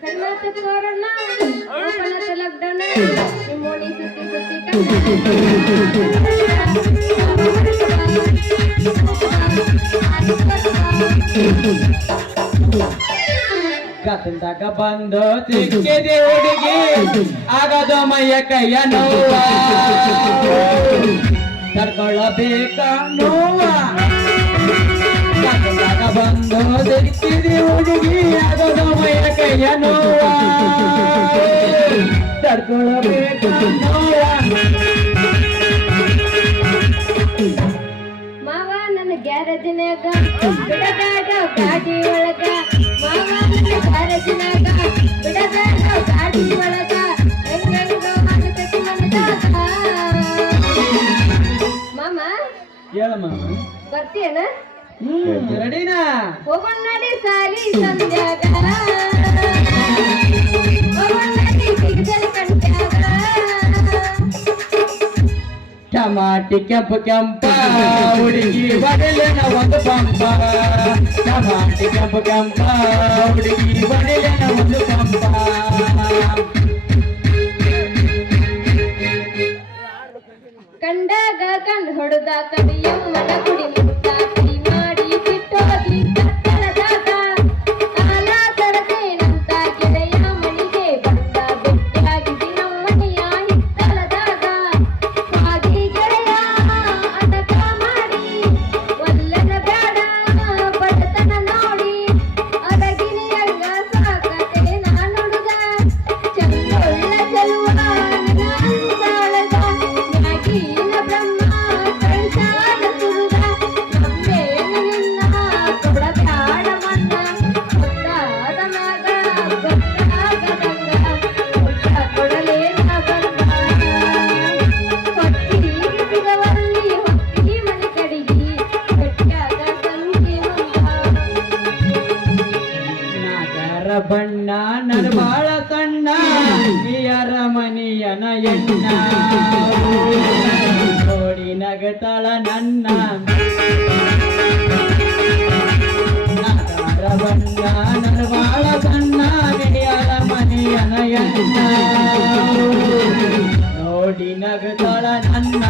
Karnataka corona ಓಪನತ lockdown ನಿಮ್ಮೋನಿ ಸುತ್ತಿ ಕತ್ತಲ್ದಾಗ ಬಂದು ಸಿಕ್ಕಿದೆ ಹುಡುಗಿ ಆಗದ ಮೈಯ ಕೈಯ ನೋವ ತಡ್ಕೊಳ್ಳಬೇಕ ನೋವ ಕತ್ತಲ್ದಾಗ ಬಂದು ಸಿಕ್ಕಿದೆ ಹುಡುಗಿ ಆಗದ ಮೈಯ ಕೈಯ ನೋವ ತಡ್ಕೊಳ್ಳಬೇಕ ನೋವ ಮಾವ ನನ್ನ ಗ್ಯಾರೇಜಿನಾಗ ಬಿಡಬೇಡ ಗಾಡಿ ಒಳಗ ಮಾವ ನನ್ನ ಗ್ಯಾರೇಜಿನಾಗ ಬಿಡಬೇಡ ಗಾಡಿ ಒಳಗ ಹೆಂಗೆಂಗೋ ಆಗತೈತಿ ಮನದಾಗ ಮಾಮ ಹೇಳಮ್ಮ ಬರ್ತೀಯನ ರೆಡಿನಾ ಹೋಗೋಣ ನಡಿ ಸಾಲಿ ಸಂಧ್ಯಾಗ ಹೋಗೋಣ ನಡಿ ಸಿಗದಲ ಕಂಟ್ಯಾಗ ಟಮಾಟಿ ಕೆಂಪು ಕೆಂಪ ಹುಡುಗಿ ಬಡಲಿನ ಒಂದು ಪಂಪ ಟಮಾಟಿ ಕೆಂಪು ಕೆಂಪ ಹುಡುಗಿ ಬಡಲಿನ ಒಂದು ಪಂಪ ಕಂಡಾಗ ಕಂಡು ಹೊಡೆದ ಕಡಿಯಮ್ಮನ ಕುಡಿ ಮುಟ್ಟ ಕಡಿ ಮಾಡಿ ಬಿಟ್ಟೋಗಿ ಕತ್ತಲದಾಗ ಕಾಲ ತರದೇನಂತ ಗೆಳೆಯ ಮಣಿಗೆ ಬಂದ ಬೆಟ್ಟಿಯಾಗಿದ್ದಿ ನಮ್ಮನೆಯ ಹಿತ್ತಲದಾಗ ಹಾಗೆ ಗೆಳೆಯ ಅಟಕ ಮಾಡಿ ಒಲ್ಲನ ಬೇಡ ಬಡತನ ನೋಡಿ ಅಡಗಿನಿಯಂಗ ಸಾಕತೆ ನಾನುಡುಗ ಚಂದೊಳ್ಳ ಚೆಲುವ ನಾನ್ಸಾಳಗ ಮ್ಯಾಗಿನ ಬ್ರಹ್ಮ ಕಳ್ಸಾದ ಸುರುಗ ನಮ್ಮೇನ ನಿನ್ನ ಕೊಡಬ್ಯಾಡ ಮನ್ನ ಗೊತ್ತಾದ ಮ್ಯಾಗ ಗೊತ್ತಾಗದಂಗ ಕೊಟ್ಟ ಕೊಡಲೇನ ಬಂದ ಹೊಟ್ಟಿಗೆ ಸಿಗವಲ್ಲಿ ಹೊಟ್ಟಿ ಮನೆ ಕಡಿಗಿ ಗಟ್ಟ್ಯಾಗ ಸಂಗಿ ನಾಗರ ಬಣ್ಣ ನನ್ ಬಾಳ ಸಣ್ಣ ಯಾರ ಮನೆಯನ ಎಣ್ಣ ನೋಡಿ ನಗತಾಳ ನನ್ನ ನಾಗರ ಬಣ್ಣ ನನ್ ಬಾಳ ಸಣ್ಣ ಯಾರ ಮನೆಯನ ಎಣ್ಣ ನೋಡಿ ನಗತಾಳ ನನ್ನ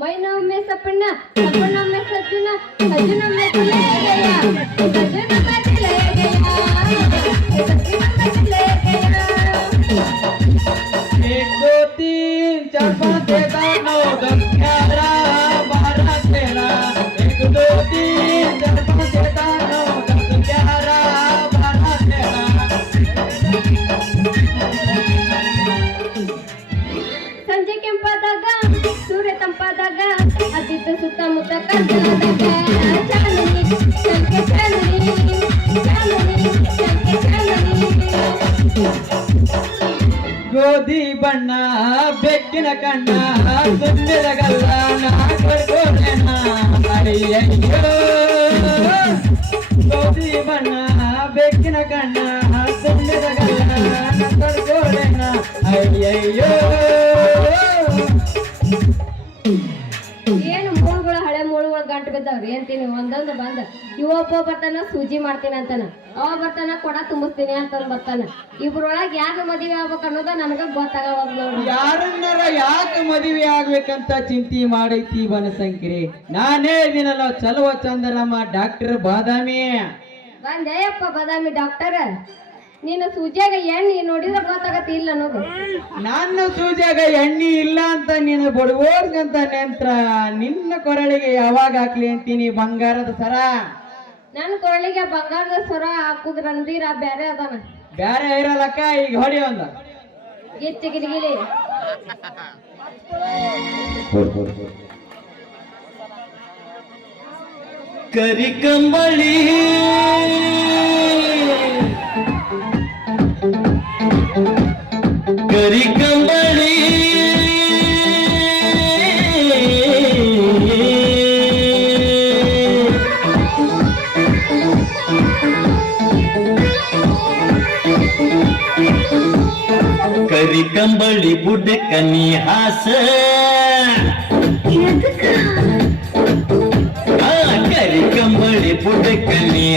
ಮೈನೊಮ್ಮೆ ಸಪ್ಪಣ್ಣ ಸಪ್ಪಣ್ಣೊಮ್ಮೆ ಸಜ್ಜನ ಸಜ್ಜನೊಮ್ಮೆ ತಲೆಗೆಯ ಸಜ್ಜನೊಮ್ಮೆ ತಲೆಗೆಯ ಸಜ್ಜನೊಮ್ಮೆ ತಲೆಗೆಯ एक दो तीन चार पाँच छः सात नौ दस ग्यारह बारह तेरह एक दो तीन चार पाँच छः सात नौ दस ग्यारह बारह तेरह ಸಂಜೆ ಕೆಂಪಾದಾಗ ಸೂರ್ಯ ತಂಪಾದಾಗ ಅದಿದ್ದ ಸುತ್ತಮುತ್ತ ಕತ್ತಲಾದಾಗ ಚಾಲನಿ ಸಂಖ್ಯೆ ಚಾಲನಿ ಚಾಲನಿ ಸಂಖ್ಯೆ ಚಾಲನಿ ಗೋಧಿ ಬಣ್ಣ ಬೆಕ್ಕಿನ ಕಣ್ಣ ತುಂಬಿದ ಗಲ್ಲ ನಾ ಕೊಡ್ಕೋಣ ಅಯ್ಯಯ್ಯೋ ಗೋಧಿ ಬಣ್ಣ ಬೆಕ್ಕಿನ ಕಣ್ಣ ತುಂಬಿದ ಗಲ್ಲ ನಾ ಕೊಡ್ಕೋಣ ಅಯ್ಯಯ್ಯೋ ಏನು ಮೂಳುಗಳು ಹಳೆ ಮೂಳುಗಳು ಗಂಟು ಬಿದ್ದಾವ್ರಿ ಅಂತೀನಿ ಒಂದೊಂದು ಬಂದ ಇವೊಬ್ಬ ಬರ್ತಾನ ಸೂಜಿ ಮಾಡ್ತೀನಿ ಅಂತಾನ ಅವ ಬರ್ತಾನ ಕೊಡ ತುಂಬಿಸ್ತೀನಿ ಅಂತ ಬರ್ತಾನ ಇಬ್ರೊಳಗೆ ಯಾರು ಮದುವೆ ಆಗ್ಬೇಕು ಅನ್ನೋದ ನನಗ ಗೊತ್ತಾಗವಾಗ ನೋಡ್ರಿ ಯಾರನ್ನಾರ ಯಾಕೆ ಮದುವೆ ಆಗ್ಬೇಕಂತ ಚಿಂತೆ ಮಾಡೈತಿ ಬನಶಂಕರಿ ನಾನೇ ಇದೀನಲ್ಲ ಚಲುವ ಚಂದರಮ್ಮ ಡಾಕ್ಟರ್ ಬಾದಾಮಿ ಬಂದೆಯಪ್ಪ ಬಾದಾಮಿ ಡಾಕ್ಟರ್ ನೀನು ಸೂಜಿಯಾಗ ಎಣ್ಣೆ ನೋಡಿದ್ರೆ ಗೊತ್ತಾಗತ್ತೆ ಇಲ್ಲ ಅನ್ನೋದು ನನ್ನ ಸೂಜಾಗ ಎಣ್ಣೆ ಇಲ್ಲ ಅಂತ ನೀನು ಬಡಗೋರ್ಗಂತ ನೆಂತ್ರ ನಿನ್ನ ಕೊರಳಿಗೆ ಯಾವಾಗ ಹಾಕ್ಲಿ ಅಂತೀನಿ ಬಂಗಾರದ ಸರ ನನ್ನ ಕೊರಳಿಗೆ ಬಂಗಾರದ ಸರ ಹಾಕುದ್ರ ಅಂದಿರ ಬೇರೆ ಅದಾನ ಬ್ಯಾರೆ ಇರಲ್ಲಕ್ಕ ಈಗ ಹೊಡಿ ಒಂದ ಗಿಚ್ಚಿ ಗಿಲಿಗಿಲಿ ಕರಿಕಂಬಳಿ ಕರಿಕಂಬಳಿ ಕರಿಕಂಬಳಿ ಬುಡ್ಡ ಕನಿ ಹಾಸ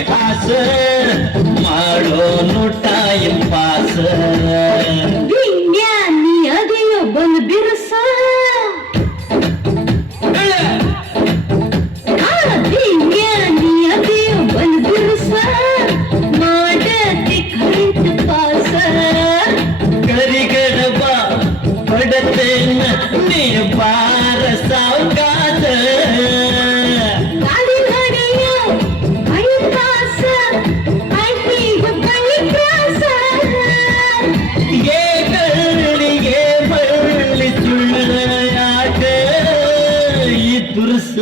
ಹಾಸ ಮಾಡೋ ಟೈಮ್ ಪಾಸ ವಿಜ್ಞಾನಿ ಅದಿಯೋ ಬಂದು ಬಿರುಸ ವಿಜ್ಞಾನಿ ಅದಿಯೋ ಬಂದು ಬಿರುಸ ಮಾಡತಿ ಕರೆಂಟ್ ಪಾಸ ಕರಿಗಡಬ ಪಡತೇನ ನೀ ಬಾರ ಸಾವ್ಕಾಸ ಗಾಡಿ ಹೊಡೆಯೋ ಬೈಪಾಸ ಅಲ್ಲಿಗ ಬೈಪಾಸ ಏಗಳಿಗೆ ಬಳ್ಳಿ ಸುಳ್ಳ ಯಾಕ ಈ ತುರ್ಸ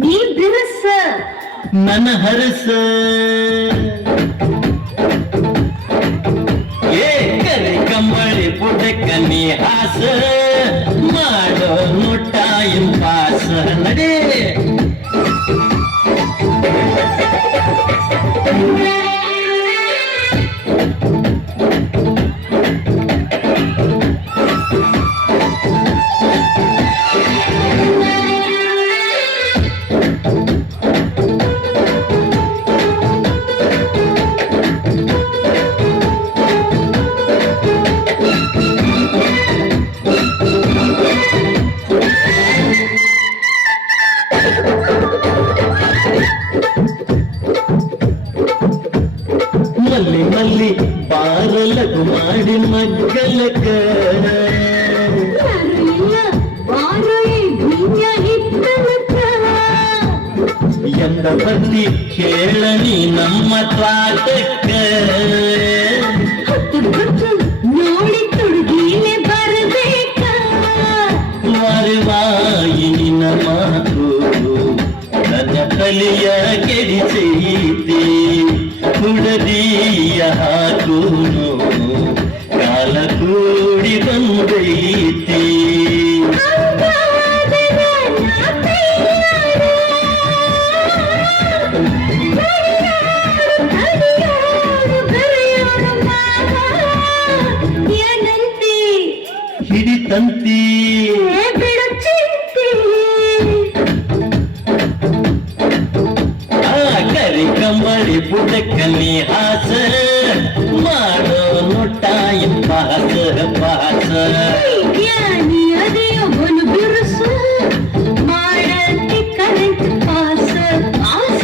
ನೀ ಬಿರುಸ ನನ್ನ ಹರಸ ಏ ಕರಿ ಕಂಬಳಿ ಪುಟಕ ನೀ ಹಾಸ ಮಾಡೋ ಟೈಮ್ ಪಾಸ ನಡೆ ಮಲ್ಲಿ ಮಲ್ಲಿ ಬಾರಲಗು ಮಾಡಿ ಮಗ್ಗಲಕ ಎಂದ ಬತ್ತಿ ಕೇಳನಿ ನಮ್ಮ ತ್ವಾಟಕ್ಕ ನೋಡಿ ತುಡುಗಿಲೆ ಬರಬೇಕ ವರವಾಯಿ ನಿನ್ನ ಮಾತು ನನ್ನ ತಲೆಯ ಕೆಡಿಸೈತಿ ಕುಡದಿಯ ಹಾಕೂನು ಕಾಲ ಕೂಡಿ ಬಂದೈತಿ ಹಿಡಿತಂತಿ ಆ ಕರಿ ಕಂಬಳಿ ಪುಟಕನಿ ಹಾಸ ಮಾಡೋ ಟೈಮ್ ಪಾಸ ಪಾಸ ಜ್ಞಾನಿ ಅದಿಯೋ ಬಲು ಬಿರುಸ ಮಾಡತಿ ಕರೆಂಟ್ ಪಾಸ ಪಾಸ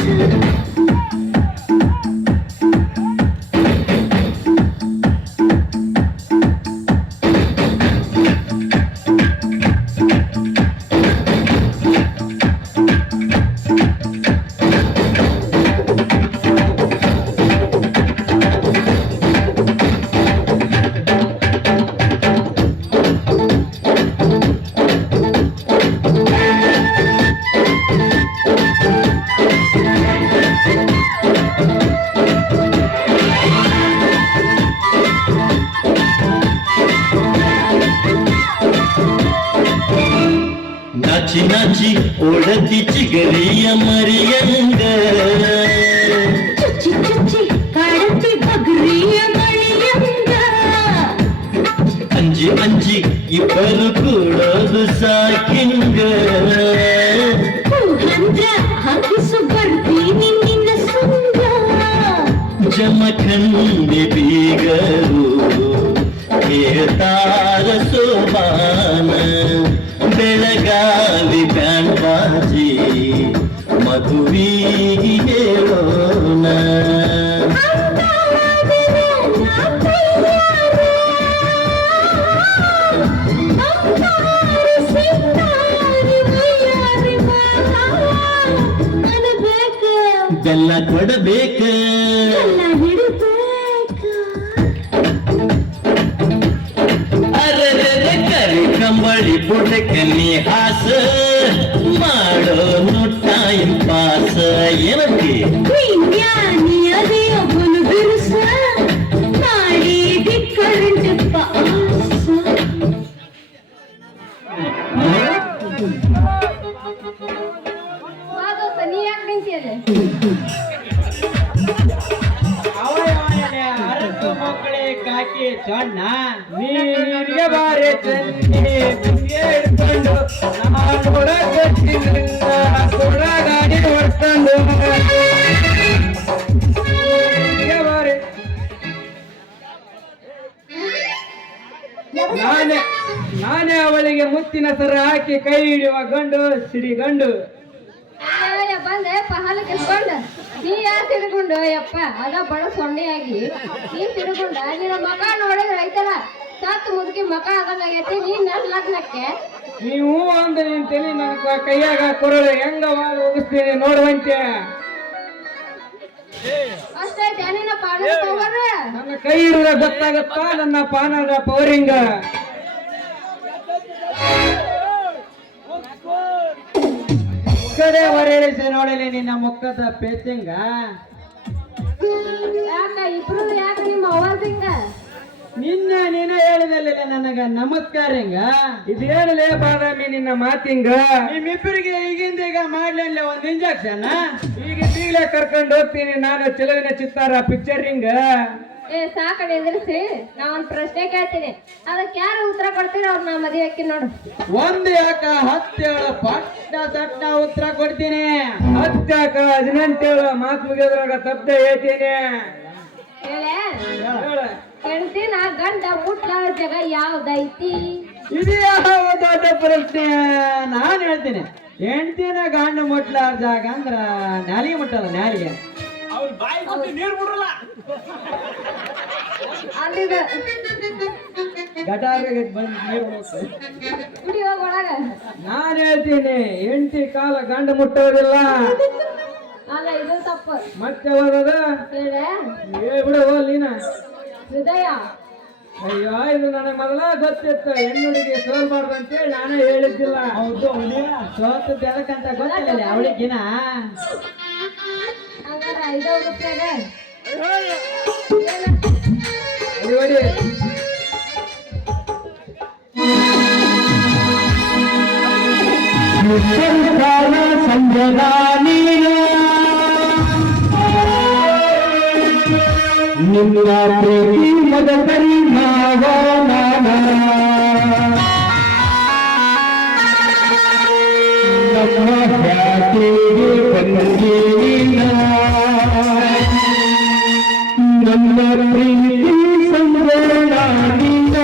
ನಾಚಿ ನಾಚಿ ಓಡತಿ ಚಿಗರಿಯ ಮರಿಯಂಗ ಚುಚ್ಚಿ ಚುಚ್ಚಿ ಕಾಡತಿ ಬಗ್ರಿಯ ಬಳಿಯಂಗ ಅಂಜಿ ಅಂಜಿ ಇಬ್ಬರು ಕೂಡೋದು ಸಾಕಿಂಗ ಹೂಹಂದ್ರ ಹಾಕಿಸು ಬರ್ತೀನಿ ನಿನ್ನ ಸಂಗ ಜಮಖಂಡಿ ಬೀಗರು ಕೇಳ್ತಾರ ಸೋಬಾನ ಬೆಳಗಾವಿ ಬ್ಯಾಂಡ್ ಬಾಜಿ ಮಧುವಿಗೆ ಹೇಳೋಣ ಬೆಲ್ಲ ಕೊಡಬೇಕ ಅರೆ ಕರಿ ಕಂಬಳಿ ಪುಟಕನಿ ಹಾಸ ಮಾಡೋ ಟೈಮ್ ಪಾಸ ಏನಕ್ಕೆ ವಿಜ್ಞಾನಿ ಅದಿಯೋ ಬಲು ಬಿರುಸ ಮಾಡಿ ಕರೆಂಟ್ ಪಾಸ ನೀ ಯಾಕೆ ನಿಂತಿಯಲ್ಲ ಮಕ್ಕಳೇ ಕಾಕಿ ಚಣ್ಣ ನೀರಿಗೆ ಬಾರಿ ಚನ್ನಿ ಹಿಡ್ಕೊಂಡು ನಾನು ಗಾಡಿ ಹೊಡ್ಕೊಂಡು ಆಕಿ ಕೈ ಹಿಡಿಯುವ ಗಂಡು ಸಿಡಿಗಂಡು. ಬಂದೆ ಪಹಾಲು ಕಿಸ್ಕೊಂಡ ನೀ ಯಾರು ಸಿಡ್ಕೊಂಡು ಯಪ್ಪ ಅದ ಬಡ ಸೊಂಡೆಯಾಗಿ ನೀ ಸಿಡ್ಕೊಂಡ ನಿನ್ನ ಮಕ ನೋಡಿದ್ರೆ ಐತಲ್ಲ ಸತ್ ಮುದುಕಿ ಮಕ ಆದಂಗಾಗೈತಿ ನೀನ್ ನನ್ನ ಲಗ್ನಕ್ಕೆ ನೀವು ಅಂದ್ರೆ ನಿನ್ ತಲೆ ನನ್ನ ಕೈಯಾಗ ಕೊರಳು ಹೆಂಗ ಹೋಗಿಸ್ತೀನಿ ನೋಡುವಂತೆ. ಅಷ್ಟೈತೆ ನಿನ್ನ ಪಾಡ ಪವರ್ ನನ್ನ ಕೈ ಹಿಡಿದ್ರೆ ಗೊತ್ತಾಗತ್ತಾ ನನ್ನ ಪಾನದ ಪವರಿಂಗ. ಕಡೆ ಹೊರಳಿಸಿ ನೋಡಲಿ ನಿನ್ನ ಮುಖದ ಪೇಚಿಂಗ. ಯಾಕ ಇಬ್ರು ಯಾಕ ನಿಮ್ಮ ಅವಾಜ್ ಹಿಂಗ ನೀನ ಹೇಳಿದಲ್ಲಿ ನನಗ ನಮಸ್ಕಾರ ಹಿಂಗ. ಇದೇನಲೇ ಬಾದಾಮಿ ನಿನ್ನ ಮಾತಿಂಗ. ನಿಮ್ಮಿಬ್ಬರಿಗೆ ಈಗಿಂದ ಈಗ ಮಾಡ್ಲಿಲ್ಲ ಒಂದ್ ಇಂಜೆಕ್ಷನ್. ಈಗಲೇ ಕರ್ಕೊಂಡು ಹೋಗ್ತೀನಿ ನಾನು ಚೆಲುವಿನ ಚಿತ್ತಾರ ಪಿಕ್ಚರಿಂಗ. ಸಾಕಡೆ ಎದುರಿಸಿ ನಾ ಒಂದ್ ಪ್ರಶ್ನೆ ಕೇಳ್ತೀನಿ ಅದಕ್ಕೆ ಯಾರು ಉತ್ತರ ಕೊಡ್ತೀರ ಅವ್ರು ನಾ ಮದುವೆ ಹಾಕಿ ನೋಡು. ಒಂದ್ ಯಾಕ 10 ಹೇಳ ಪಟ್ಟ ಸಟ್ಟ ಉತ್ತರ ಕೊಡ್ತೀನಿ. 10 ಯಾಕ 18 ಹೇಳ ಮಾತು ಮುಗಿಯೋದ್ರಾಗ ತಪ್ಪ ಹೇಳ್ತೀನಿ. ಹೆಣ್ತಿನ ಗಂಡ ಮುಟ್ಲ ಜಾಗ ಯಾವ್ದೈತಿ? ಇದು ಯಾವ ದೊಡ್ಡ ಪ್ರಶ್ನೆ. ನಾನ್ ಹೇಳ್ತೀನಿ ಹೆಣ್ತಿನ ಗಂಡ ಮುಟ್ಲಾರ ಜಾಗ ಅಂದ್ರ ನಾಲಿಗೆ ಮುಟ್ಟಲ್ಲ. ನಾಲಿಗೆ ಅಲ್ಲಿದ ಗಟಾರ ಬಂದ್ ನೀರು ಕುಡಿ ಹೋಗ ಒಳಗ. ನಾನ್ ಹೇಳ್ತೀನಿ ಹೆಂಡತಿ ಕಾಲ ಗಂಡ ಮುಟ್ಟೋದಿಲ್ಲ. ಅಲ್ಲ ಇದು ತಪ್ಪು. ಮತ್ತೆ ಹೋದದ ಹೇಳ್ಬಿಡ ನೀನ ಹೃದಯ. ಅಯ್ಯೋ ಇದು ನನಗೆ ಮೊದಲ ಗೊತ್ತಿತ್ತು ಹೆಣ್ಣುಡಿಗೆ ಸೋಲ್ಬಾರ್ದು ಅಂತೇಳಿ ನಾನೇ ಹೇಳಿದ್ದಿಲ್ಲ. ಹೌದು ಸೋತು ಬೆಳಕಂತ ಗೊತ್ತಿಲ್ಲ ಅವಳಿಗಿನ. ಹಂಗಾರ 5 ರೂಪಾಯಿಗ ನೋಡಿ ಸಂಜರಾನಿ ನಿನ್ನ ಪ್ರೇಮಿ ಮದಕರಿ ಮಾವ ನಮ್ಮ ಖ್ಯಾತಿಗೆ ಬಂದೀನ ನನ್ನ ಪ್ರೀತಿ ಸಂಜರಾನಿನ.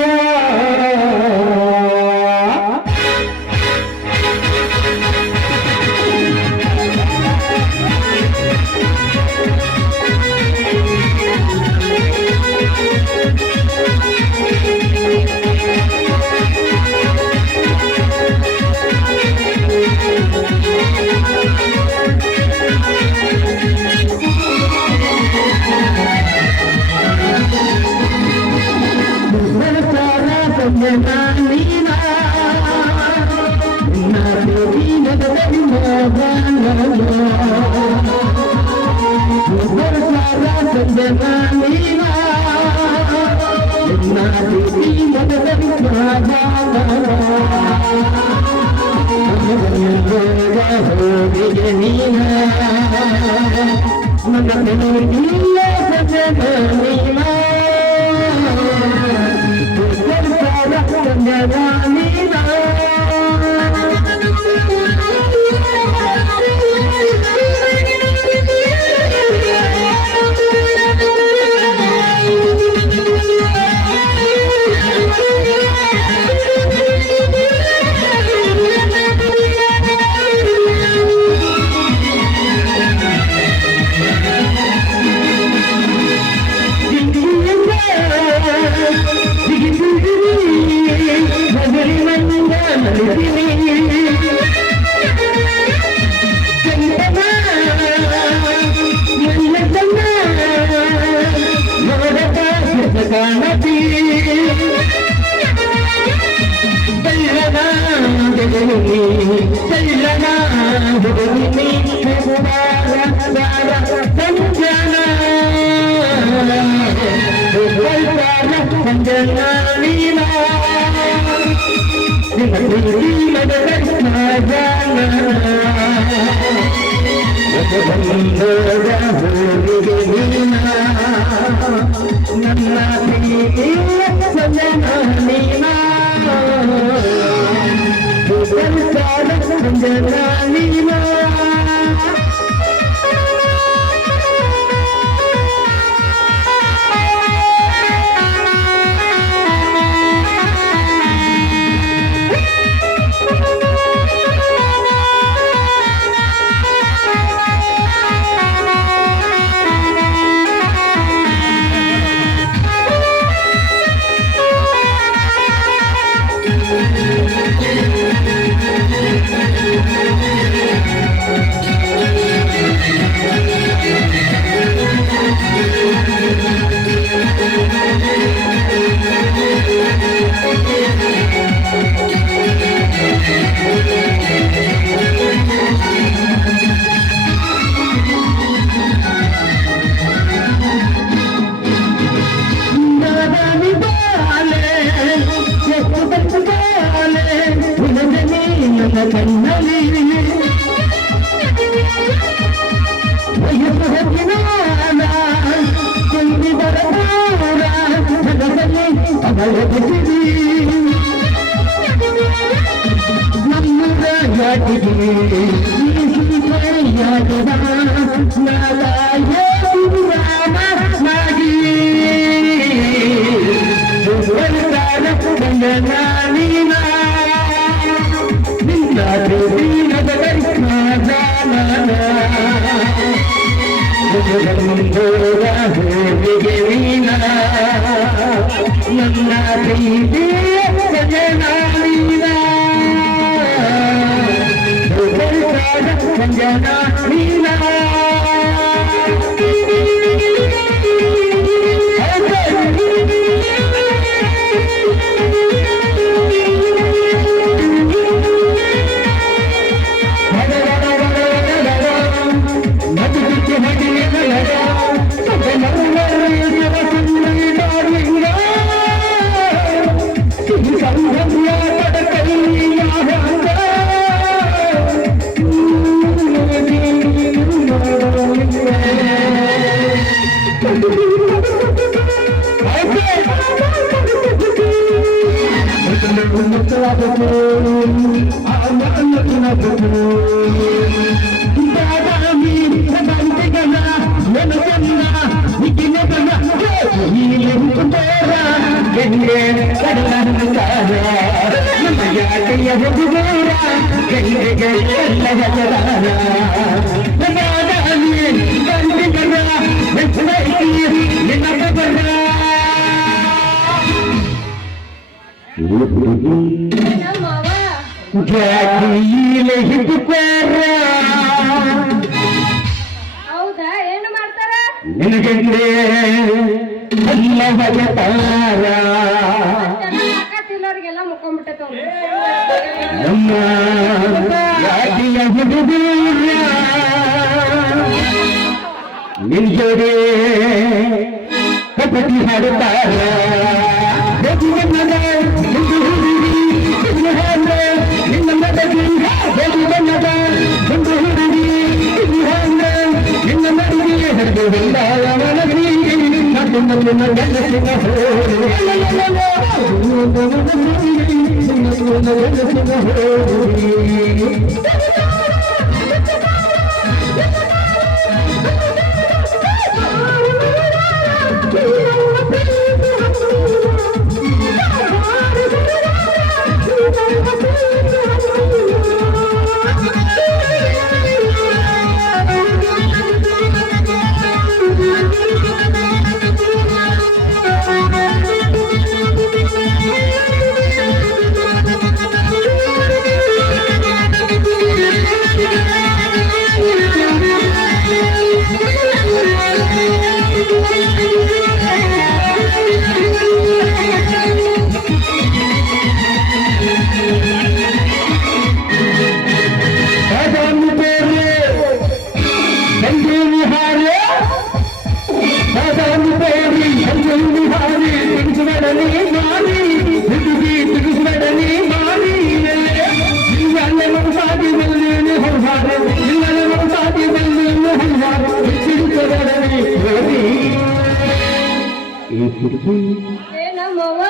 ನನ್ನ ಪ್ರೀತಿ ಸಜನಾನೀನಾ ಸಜನಾನೀನಾ ನಮ್ಮವ್ವ ಹೌದಾ ಏನು ಮಾಡ್ತಾರ ಸಾಕತ್ತಿಲ್ಲವ್ರಿಗೆಲ್ಲ ಮುಕ್ಕೊಂಡ್ಬಿಟ್ಟೈತವ್ ನಿಲ್ಜೋಡೆ ಕಪಟಿ ಹಾಡುತ್ತಾರ ನಿನ್ನ ಮಡಗಿ ಬಣ್ಣದ ಒಂದು ಹುಡುಗಿ ನಿನ್ನ ಮಡಗಿ ಹರಿದು ಬಂದಾಳವನಗಿ ಮತ್ತು ನನ್ನ ಗಂಡಸಿನ ನಮ್ಮವ್ವ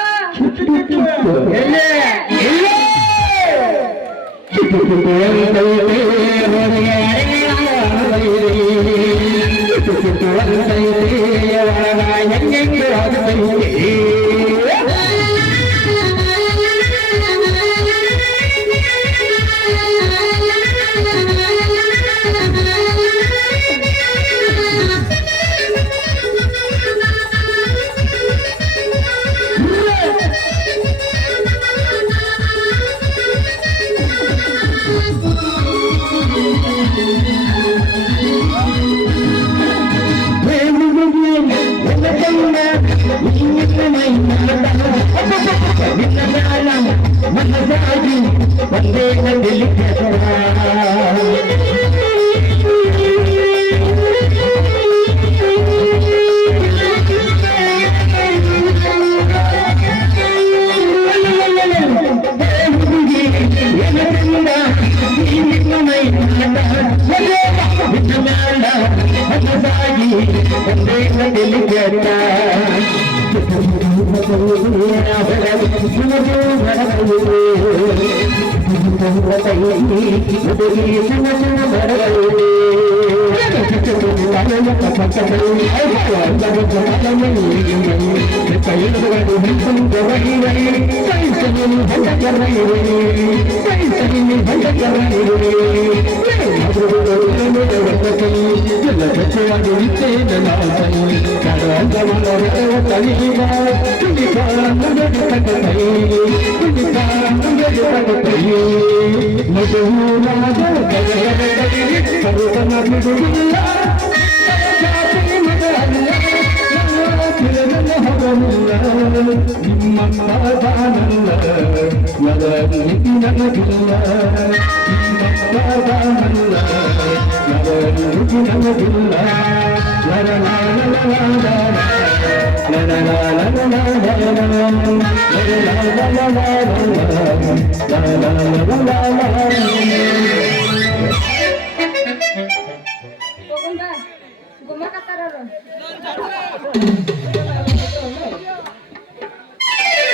ಹೋಗುಂಬ ಗುಮ್ಮಕತ್ತಾರ ಅವ್ರು